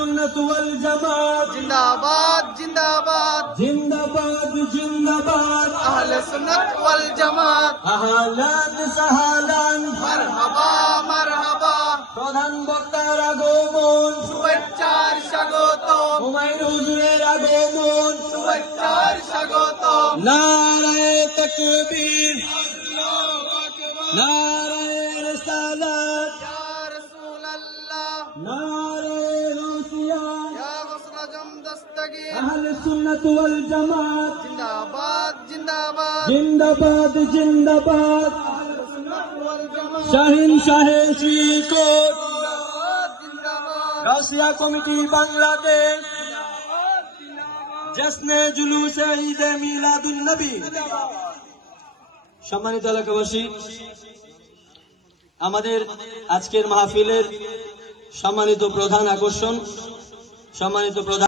সুন্নাত ওয়াল জামাত জিন্দাবাদ জিন্দাবাদ জিন্দাবাদ জিন্দাবাদ আহলে সুন্নাত ওয়াল জামাত আহলান সাহালান মারহাবা মারহাবা প্রধান বক্তার আগমন শুভেচ্ছার স্বাগত হুমায়ুন হুজুরের আগমন শুভেচ্ছার স্বাগত নারায়ে তাকবীর নারায়ে রিসালাত ইয়া রাসূলুল্লাহ নারায়ে গাউসিয়া ইয়া গসল দস্তগীর আহলে সুন্নাত ওয়াল জামাত জিন্দাবাদ জিন্দাবাদ জিন্দাবাদ জিন্দাবাদ আহলে সুন্নাত ওয়াল জামাত শাহিন শাহে শ্রীকোট জিন্দাবাদ জিন্দাবাদ গাউসিয়া কমিটি বাংলাদেশ জশ্নে জুলুসে ঈদে মিলাদুন নবী। সম্মানিত এলাকাবাসী, আমাদের আজকের মাহফিলের সম্মানিত প্রধান আকর্ষণ, সম্মানিত প্রধান